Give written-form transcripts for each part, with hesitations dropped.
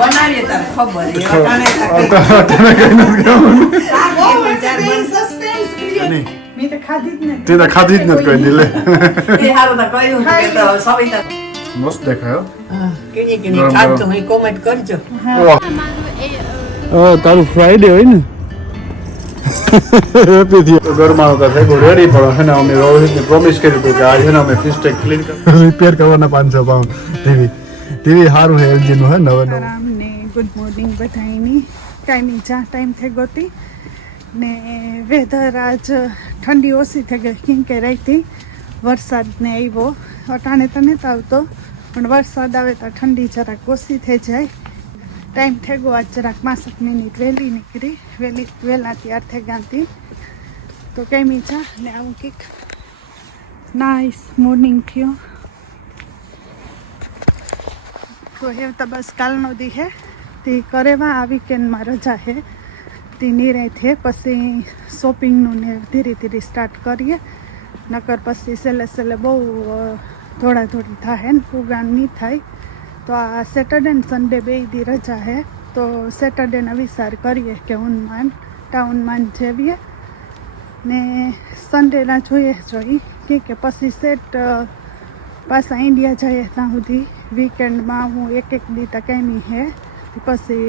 બનાવીએ તારે ખબર મેં તો ખાધી જ નથી. તે તો ખાધી જ નથી કોઈ દી લે. સવિતા મસ્ત દેખાયો. કેની કેની ખાધું એ કોમેન્ટ કરજો. તારું ફ્રાઈડે હોય ને હેપી થયો તો ઘરમાં હતા થઈ ગયું રેડી પણ હે ને અમે રોહિતને પ્રોમિસ કર્યું હતું કે આજે ને અમે ફિશ ટેક ક્લીન રિપેર કરવાના 500 પાઉન્ડ ટીવી સારું છે એલજી નું હે નવે નવું. ને ગુડ મોર્નિંગ બધાની કાંઈ ચા ટાઈમ થઈ ગયો ને વેધર આજ ઠંડી ઓછી થઈ ગઈ કેમ કે રાઈથી વરસાદ ને આવ્યો અટાણે તો નથી આવતો પણ વરસાદ આવે તો ઠંડી જરાક ઓછી થઈ જાય. ટાઈમ થઈ ગયો આજ જરાક 65 મિનિટ વહેલી નીકળી વહેલા તૈયાર થઈ ગાંધી તો કાંઈ ચા ને આવું કંઈક નાઇસ મોર્નિંગ થયો. તો એ તો બસ કાલનો દી હે તે કરેવા આ વીકેન્ડમાં રજા હે તે નિરાય છે પછી શોપિંગનું ને ધીરે ધીરે સ્ટાર્ટ કરીએ નકર પછી સેલે બહુ દોડાદોડી થાય ને પ્રોગ્રામ નહીં થાય. તો આ સેટરડે ને સન્ડે બે દી રજા હે તો સેટરડેના વિચાર કરીએ કે ઉનમાન ટાઉનમાં જઈએ ને સન્ડેના જોઈએ કે પછી સેટ પાછા ઇન્ડિયા જઈએ ત્યાં સુધી વીકેન્ડમાં હું એક દી ટકામી હે પછી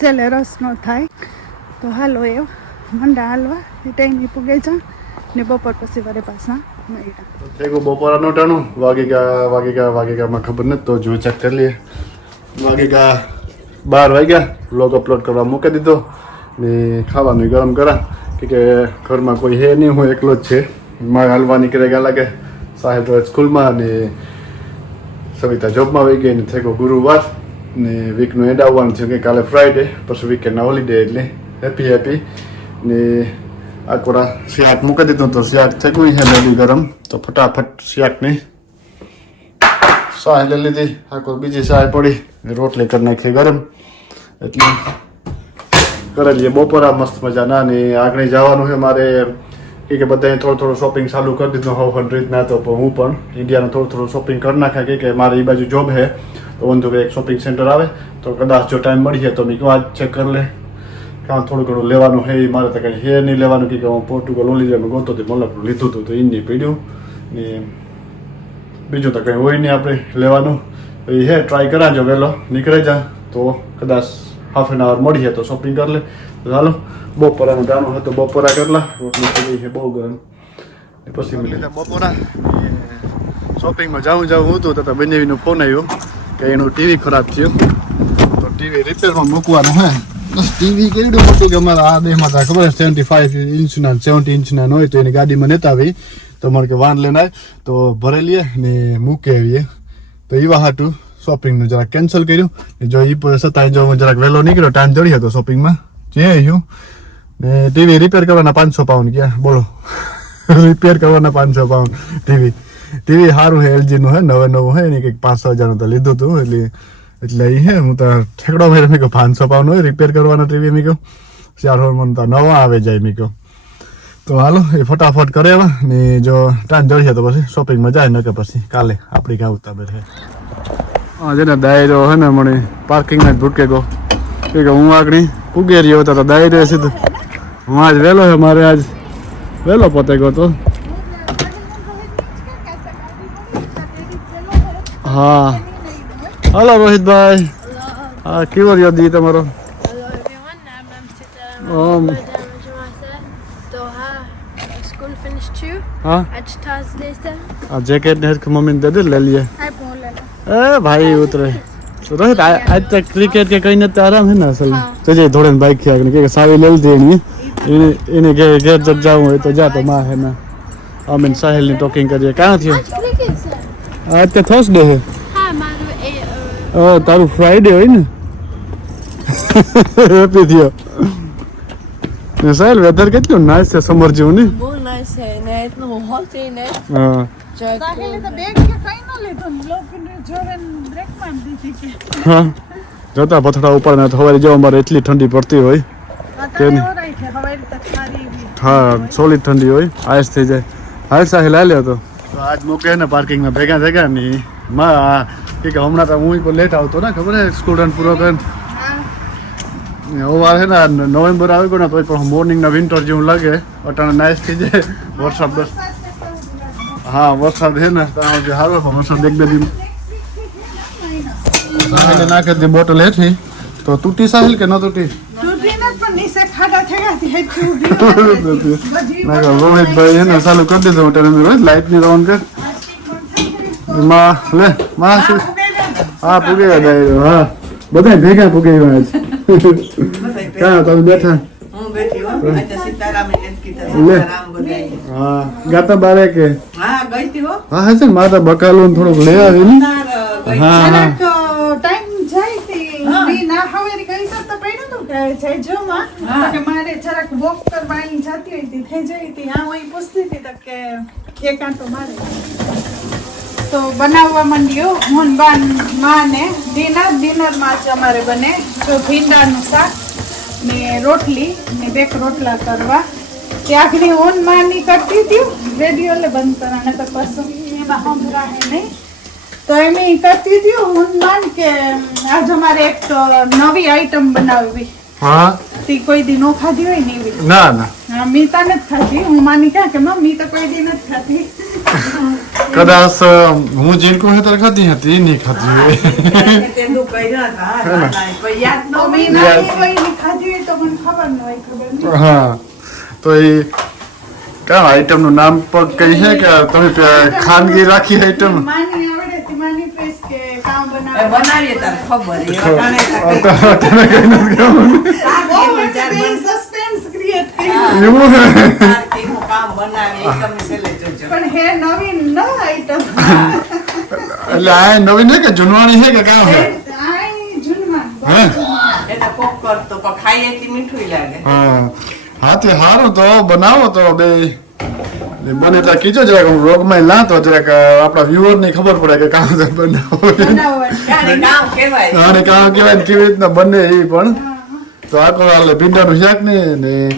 સેલે રસ ન થાય તો હાલો એ મંડા હાલવા એ ટાઈમે પૂગે જા ને બપોર પછી વરે પાછા મળ્યા. બપોરાનું ટાણું વાગી ગયા માં ખબર નથી તો જો ચેક કરી લઈએ. વાગી ગયા 12 વાગ્યા. વ્લોગ અપલોડ કરવા મૂકી દીધો ને ખાવાનું ગરમ કરા કે ઘરમાં કોઈ હે નહીં હું એકલો જ છે. મારે હાલવા નીકળે ગયા લાગે સાહેબ સ્કૂલમાં ને સવિતા જોબમાં વહી ગઈ ને થઈ ગયો ગુરુવાર ને વીકનું એન્ડ આવવાનું છે કે કાલે ફ્રાઈડે પછી વીકેન્ડના હોલિડે એટલે હેપી ને આકોરા શાક મૂકી દીધું તો શાક થઈ ગયું છે રેડી ગરમ તો ફટાફટ શાકની શાહ લઈ લીધી આખો બીજી શાહ પડી રોટલી કરી નાખી ગરમ એટલે કરી લઈએ બપોરા મસ્ત મજાના ને આગળ જવાનું છે મારે કે બધાએ થોડું શોપિંગ ચાલુ કરી દીધું હવે રીતના તો હું પણ ઇન્ડિયાનું થોડું શોપિંગ કરી નાખ્યા કે મારે એ બાજુ જોબ છે તો ઓન ધ વે એક શોપિંગ સેન્ટર આવે તો કદાચ જો ટાઈમ મળી જાય તો મેં કહું આજ ચેક કરી લે કાં થોડું ઘણું લેવાનું છે મારે તો કંઈ હે નહીં લેવાનું કે હું પોર્ટુગલ ઓલી જાય ગોતો તો મતલબ લીધું હતું તો એ નહીં પીડ્યું ને બીજું તો કંઈ હોય નહીં આપણે લેવાનું એ હે ટ્રાય કરાજો વહેલો નીકળે જા તો કદાચ હાફ એન આવર મળીએ તો શોપિંગ કરી લે તો ચાલો બપોરાનું ગાનું હતું બપોરા કરલા રોટલી થઈ છે બહુ ગરમ પછી મળી બપોરા શોપિંગમાં જાઉં હતું તો બંનેવીનો ફોન આવ્યો કે એનું ટીવી ખરાબ થયું તો ટીવી રિપેરમાં મૂકવાનું હે બસ ટીવી કેવડું મોટું કે અમારા આ દેશમાં તો ખબર 75 ઇંચના 70 ઇંચના હોય તો એની ગાડીમાં નતા આવી તો મારે કે વાન લઈને આવે તો ભરી લઈએ ને મૂકી આવીએ તો એવા હાટું શોપિંગનું જરાક કેન્સલ કર્યું જો એ છતાં જો હું જરાક વહેલો નીકળ્યો ટાઈમ ચડી હતો શોપિંગમાં જે હું ને ટીવી રિપેર કરવાના 500 પાઉન્ડ ગયા બોલો રિપેર કરવાના 500 પાઉન્ડ ટીવી સારું છે એલજીનું હે નવું હે ને કંઈક 5,000 તો લીધું હતું એટલે એ હે હું તો ઠેકડો મેં કહું 500 પાઉન્ડ હોય રિપેર કરવાના ટીવી મેં કહું 4 મને તો નવા આવે જાય મેં કહું તો હાલો એ ફટાફટ કરે ને જો ટાઈમ જડીએ તો પછી શોપિંગમાં જાય ન કે પછી કાલે આપણી ક્યાં ઉતાબર છે હા જેને દાયરો હે ને મને પાર્કિંગમાં જ ભૂટકે ગયો કે હું આગળ પૂગે રહ્યો હતો તો દાયરે સીધું હું આજ વહેલો છે મારે આજ વહેલો પોતે ગયો તો હા હાલો રોહિતભાઈ હા કેવો રહ્યો દી તમારો जैकेट ने मम्मी दे दे ले लिए भाई उतरे रोहित आज तक क्रिकेट के कहीं नहीं आराम है ना असल तो जे थोड़े बाइक किया कि सारी ले दी इन्हें घर जब जाऊँ तो जा तो माँ है ना अमिन साहिल ने टॉकिंग करिए कहाँ थी आज तो थर्सडे है तारू फ्राइडे हो ने હેપી થયો ને સાહેલ વેધર કેટલું નાઈસ છે સમર જેવું ને બહુ નાઈસ છે ને એટલું હોટ છે ને હા સાહેલે તો બેગ કે કઈ ન લીધો લોકોને જોવેન બ્રેક માર દીધી કે હા જોતા પથડા ઉપર ને હવારે જો અમારે એટલી ઠંડી પડતી હોય કે નહીં હવારે તો ખારી હા સોલિડ ઠંડી હોય આઈસ થઈ જાય હાલ સાહેલ આલ્યો તો આજ મૂકે ને પાર્કિંગમાં ભેગા ને માં કે હમણાં તો હું પણ લેટ આવતો ને ખબર હે સ્ટુડન્ટ પૂરો કરીને વાર છે ને નવેમ્બર આવી ગયો ને તો પણ મોર્નિંગના વિન્ટર જેવું લાગે અટાણે નાઇસ થઈ જાય વરસાદ હા વરસાદ છે ને ત્યાં સારો પણ વરસાદ એક બે દિન નાખે દી બોટલ હેઠી તો તૂટી સાહેલ કે ન તૂટી રોહિતભાઈ છે ને ચાલુ કરી દીધું રોહિત લાઇટ ની રોન કર માં લે માં હા પૂગે ગયા હા બધા ભેગા પૂગે ગયા છે ક્યાં તમે બેઠા હું બેઠી હો આજે સીતારામ ને કીધા લે. સીતારામ બધાય હા ગાતા બારે કે હા ગઈ તી હો હા હશે ને માતા બકાલું ને થોડુંક લઈ આવી ને તાર ગઈ હા હા ટાઈમ જાય તી ના હવે કઈ તો પડ્યું તું કે જય જો માં તો કે મારે જરાક વોક કરવાની જતી હતી થઈ જઈ હતી આ હું પૂછતી હતી તો કે એક આંટો મારે તો બનાવવા માંડ્યો હું માં ને ડિનરમાં જ અમારે બને તો ભીંડાનું શાક ને રોટલી ને બે રોટલા કરવા ત્યાં ઓન માની કરતી હતી રેડિયો લે બંધ કરાને તો કશું એમાં સંભળાય નહીં તો એમ કરતી હતી હું માન કે આજ અમારે એક નવી આઈટમ બનાવવી હા તે કોઈ દી નો ખાધી હોય ને એવી ના ના હા મીતા નથી ખાધી હું માની ક્યાં કે મમ્મી તો કોઈ દી નથી ખાધી કદાચ હું જીનકો હેતર ખાધી હતી નહીં ખાધી હોય તેનું કર્યા હતા હા કોઈ યાદ ન મમ્મી ના કોઈ દી ખાધી હોય તો મને ખબર ન હોય ખબર નહીં હા તો એ કામ આઈટમ નું નામ પણ કઈ છે કે તમે ખાનગી રાખી આઈટમ માની આવડે તે માની પ્રેસ કે કામ એ બનાવે બનાવીએ તાર ખબર એ અટાણે સસ્પેન્સ ક્રિએટ કરી એવું હે તાર કે હું કામ બનાવી એ તમે છેલ્લે જોજો પણ હે નવીન ન આઈટમ એટલે આ નવી ને કે જૂનવાણી છે કે કામ છે આઈ જુનમાં હે એને કોક કરતો પણ ખાઈએ કે મીઠું લાગે હા હા તે સારું તો બનાવો તો બે બને તો કીજો જરાક હું રોગમાં ના તો જરાક આપણા વ્યુઅર ની ખબર પડે કે કામ બનાવો બનાવવાનું ક્યારે કામ કહેવાય અને કામ કેવાય ને કેવી રીતના બને એ પણ તો આખો હાલે ભીંડાનું શાક ને ને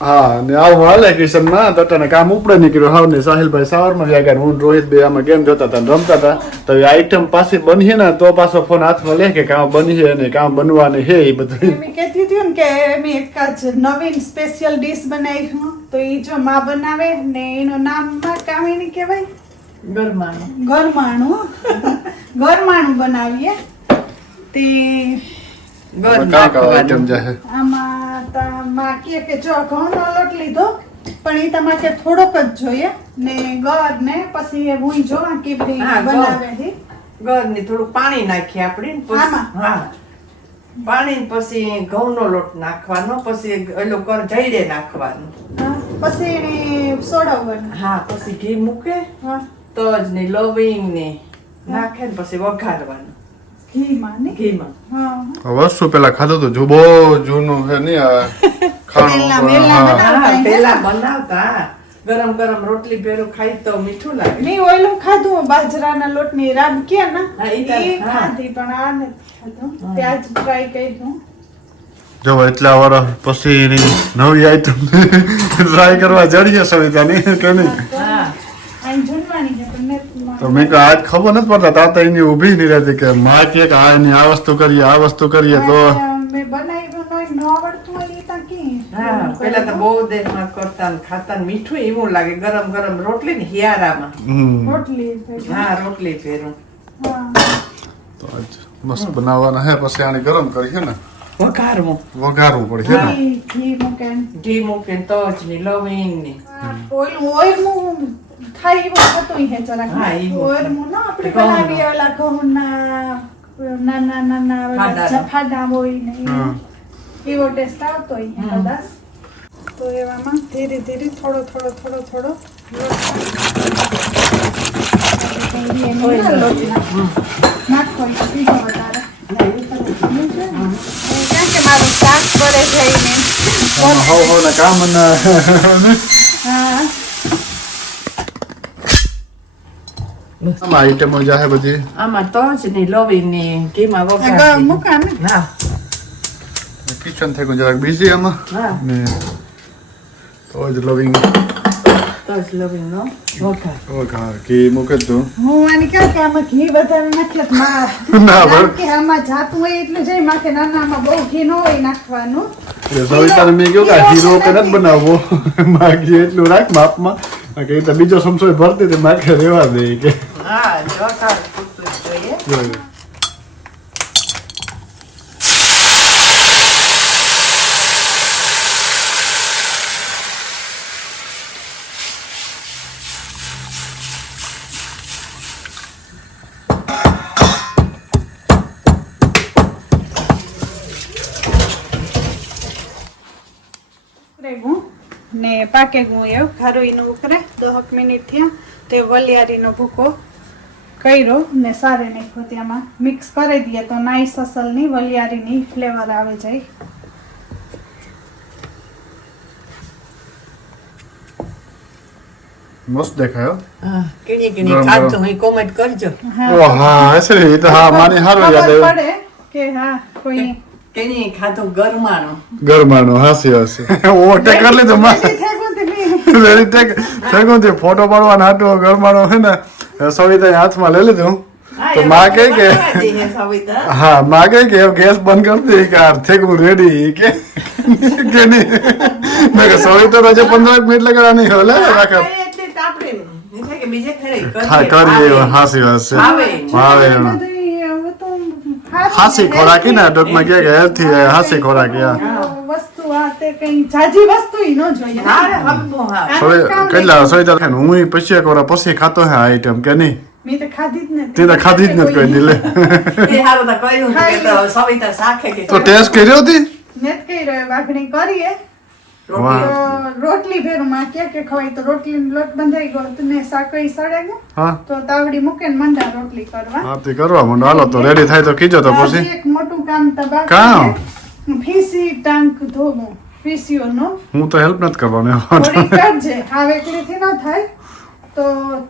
હા ને આવું હાલે કિશનમાં તટાને કામ ઉપડે નીકળ્યું હાવ ને સાહિલભાઈ સવારમાં વ્યાગ્યા હું રોહિત બે આમાં ગેમ જોતા હતા ને રમતા હતા તો એ આઈટમ પાછી બની ને તો પાછો ફોન હાથમાં લે કે કામ બની છે ને કામ બનવાની છે એ બધું મેં કહેતી હતી ને કે મેં એક જ નવીન સ્પેશિયલ ડીશ બનાવી હું તો એ જો માં બનાવે ને એનું નામ કામ એને કહેવાય ગરમાનું ગરમાણું બનાવીએ તે ગર કાંક આઈટમ જાય આમાં માં કે જો ઘઉંનો લોટ લીધો પણ એ તમારે કે થોડોક જ જોઈએ ને ગર ને પછી હું જોવા કેવી હા, ગર. બનાવે છે ગરની થોડું પાણી નાખીએ આપણે ને પછી આમાં? હા પાણી ને પછી ઘઉંનો લોટ નાખવાનો પછી એલો કર જઈડે નાખવાનું હા, પછી એને સોડવવાનું હા પછી ઘી મૂકે હા તજ ને લવિંગ ને નાખે ને પછી વઘારવાનું ઘીમાં ને ઘીમાં હા વસ્તુ પેલા ખાધું હતું જો બહુ જૂનું છે નહીં આ પહેલા ખાણું બનાવતા હા. હા એને. પેલા બનાવતા ગરમ ગરમ રોટલી ભેરું ખાઈ તો મીઠું લાગે મેં ઓયલું ખાધું બાજરાના લોટની રાબ કે ને હા, ઈ એ હા. ખાધી પણ આ નથી ખાધું ત્યાં જ ટ્રાય કર્યું જો એટલા વર્ષ પછી એની નવી આઈટમ ટ્રાય કરવા જડીએ સવિતા ની કે નહીં હા અહીં જૂનવાણી છે પણ નથી તો મેં કહ્યું આજ ખબર નથી પડતા તાતા એની ઊભી નહીં રહેતી કે માં કે આ એની આ વસ્તુ કરીએ આ વસ્તુ કરીએ તો મેં બનાવ્યું હોય ન આવડતું હોય એ ત્યાં કી હા પેલા તો બહુ દેશમાં કરતા ને ખાતા ને મીઠું એવું લાગે ગરમ ગરમ રોટલી ને હિયારામાં હમ રોટલી હા રોટલી ફેરું હા તો આજ મસ્ત બનાવવાના હે પછી આને ગરમ કરીએ ને વઘારવું વઘારવું પડશે ને ઘી મૂકે ઘી મૂકે તજ ની લવિંગ ની ઓઈલનું થાય એવું થતું હે જરાક હા, એવું. ઓઈલનું ના આપણે ઘઉંનું. બનાવીએ ઓલા ઘઉંના નાના ઓલા ફાડા. જફાડા હોય ને હા. એવો ટેસ્ટ આવતો હોય કદાચ તો એવામાં ધીરે ધીરે થોડો લોટ નાખો એટલે બીજો વધારે ક્યાં કે મારું શાક પડે જઈને હો ને કામ ને હા આમાં આઈટમો જાહે બધી આમાં તજ ની લવિંગ ની ઘીમાં આગળ વઘારી મૂકા ને હા કિચન થઈ ગયું જરાક બીઝી આમાં હા ને તો જ લવિંગ તો તજ લવિંગનો વઘાર. વઘાર ઘી મૂકે તું હું આને કહું કે આમાં ઘી વધારે નાખીએ તો ના, બરાબર. કે આમાં જાતું હોય એટલું જઈ માકે નાનામાં બહુ ઘી ન હોય નાખવાનું. સવિતાને મેં કહ્યું કે આ હીરો કે નથી બનાવવો માગી એટલું રાખ માપમાં કે તો બીજો સમસોય ભરતી તે માગે રેવા દે કે હા વઘાર પૂરતું જ જોઈએ. ઉકળેગું ને પાકેગું એવું ખારોઈનું ઉકળે 10 મિનિટ થયા તે વલિયારીનો ભૂકો કર્યો ને સારે નાખ્યો ત્યાંમાં મિક્સ કરી દઈએ તો નાઈસ અસલની વલિયારીની ફ્લેવર આવે જાય. મસ્ત દેખાયો હા કેણી કેણી ગરમ ખાધું હોય કોમેન્ટ કરજો. ઓ હા હશે એ તો હા માને હારો યાદ ખબર આવ્યો પડે કે હા કોઈ કેણી ખાધું ગરમાનો. ગરમાનો હાસી હાસી ઓટે કરી લીધું માં રેડી ટેક થેગું તે ફોટો પાડવાનો હાટો ગરમાનો હે ને સવિતા હાથમાં લઈ લીધું હા, તો એમાં માં કહે કે બનાવવા દઈએ સવિતા. હા માં કહે કે ગેસ બંધ કરી દે કે આ થેગું રેડી કે નહીં મેં કે સવિતા તો 15 મિનિટ લગાડવાની હોલે રાખે ખાઈએ એટલે તો આપણે એમ થાય કે બીજે ખરે હા કરીએ હાસી હાસી ભાવે. ભાવે એમ. હાસી ખોરાક ને ટૂંકમાં કે હેલ્થી હાસી ખોરાક વસ્તુ આ તે કઈ જાજી વસ્તુ ઈ ન જોઈએ. હા હબ્બો હા. કેટલા સવિતા ખાય ને હું પછી એક વાર પછી ખાતો હે આઈટમ કે નહીં મેં તો ખાધી જ નથી. તે તો ખાધી જ નથી કોઈ દિલે એ હારું તો કહ્યું કે તો સવિતા શાખે કે તો ટેસ્ટ કર્યો હતી નેત કઈ રહ્યો વાઘણી કરીએ વાહ. તો રોટલી ભેરું માં કે ખવાય તો રોટલી લોટ બંધાઈ ગયો તો ને સાકઈ સડે ગયો હા તો તાવડી મૂકીને મંડા રોટલી કરવા. હા તે કરવા માંડો હાલો તો રેડી થાય તો કીજો તો આજે પછી એક મોટું કામ તો કામ? બાકી છે. ફીસી ટાંક ધોવું ફીસીઓનો હું તો હેલ્પ નથી કરવાનો થોડી કરજે હાવ એકલીથી ન થાય તો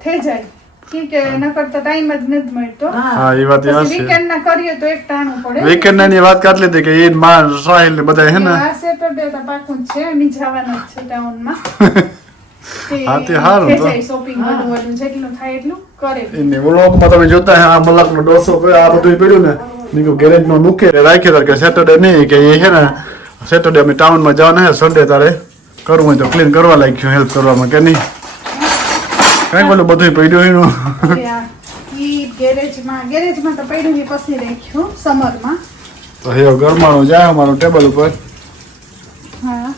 થઈ જાય ઠીક હે નકર તો ટાઈમ જ નથી મળતો. હા એ વાત યાદ પછી છે વીકેન્ડ ના કરીએ તો એક ટાણું પડે. વીકેન્ડ ની વાત કાઢ લીધી કે એ માં સાહિલ ને બધા હે ને આ સેટરડે તો પાકું જ છે અમે જવાના જ છે ટાઉનમાં. હા, તે હારું તો. શોપિંગ બધું જેટલું થાય એટલું કરે. એને વ્લોગમાં તમે જોતા હે આ મલાકનો ડોસો આ બધું પડ્યું ને નીકુ ગેરેજ માં મૂકે રાખ્યો કે સેટરડે નહીં કે એ હે ને સેટરડે અમે ટાઉનમાં જવાના હે સન્ડે તારે કરવું હોય તો ક્લીન કરવા લાગ્યું હેલ્પ કરવામાં કે નહીં કઈ બોલું બધું પડ્યું એનું હવે આ ઈ ગેરેજમાં તો પડ્યું એ પછી રાખ્યું સમરમાં. તો હે ગરમાણું જાય અમારું ટેબલ ઉપર હા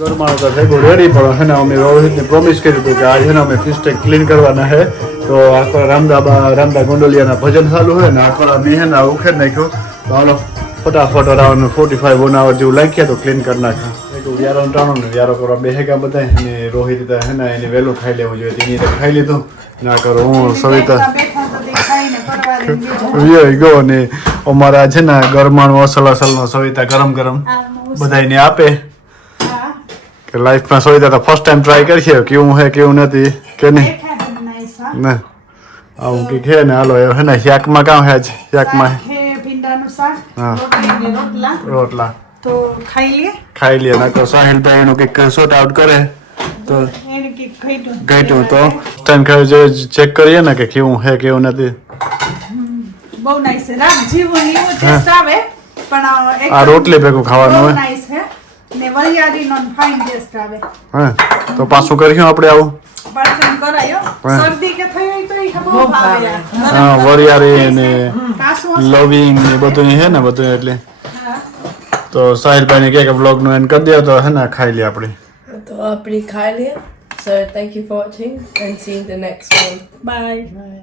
ગરમાણું તો ભેગું રેડી પણ હે ને અમે રોહિતને પ્રોમિસ કર્યું હતું કે આજે અમે ફિશ ટેક ક્લીન કરવાના હે તો આખો રામદા ગોંડલિયાના ભજન ચાલુ હોય ને આખો મેં હે ને ઉખેડ નાખ્યું તો હાલો ફટાફટ અરાઉન્ડ 45 1 hour જેવું લાગ્યા તો ક્લીન કરી નાખ્યું યારો ટાણું ને યારો કરવા બેહેગા બધા અને રોહિત હે ને એને વહેલું ખાઈ લેવું જોઈએ તેની તો ખાઈ લીધું ના કરો હું સવિતા બેઠા તો દેખાઈને પરવારી બીજો વ્યય ગયો ને અમારા છે ને ગરમાણું અસલનો સવિતા ગરમ બધાને આપે હા કે લાઈફમાં સવિતા તો ફર્સ્ટ ટાઈમ ટ્રાય કરીએ કેવું હે કેવું નથી કે નહીં દેખાય છે નાઈસ હા. ને આવું કે છે ને હાલો હે ને શાકમાં કામ હે શાકમાં શાક છે ભીંડાનું શાક હા. રોટલી ને રોટલા રોટલા તો ખાઈ લે ખાઈ લે ના તો સાહિલભાઈ એનું કંઈક શોર્ટ આઉટ કરે તો એને કે ખાઈટું ગઈટું તો ટાઈમ ખાઈ જે ચેક કરીએ ને કે કેવું હે કેવું નથી બહુ નાઈસ છે રાત જેવું ને એવું ટેસ્ટ આવે પણ એક આ રોટલી ભેગું ખાવાનું બહુ હોય નાઈસ છે ને વરિયાળીનો ફાઇન ટેસ્ટ આવે. હા તો પાછું કરીશું આપણે આવું બળતણ કરાયો હા. શરદી કે થઈ હોય તો ઈ બહુ ભાવે યાર. હા વરિયાળી ને કાસું હશે. લવિંગ ને બધું હે ને બધું એટલે હા. તો સાહિલભાઈ ને કે બ્લોગ નું એન્ડ કરી દે તો હે ને ખાઈ લે આપણે તો આપણી ખાઈ લે. So thank you for watching and see you in the next one. Bye.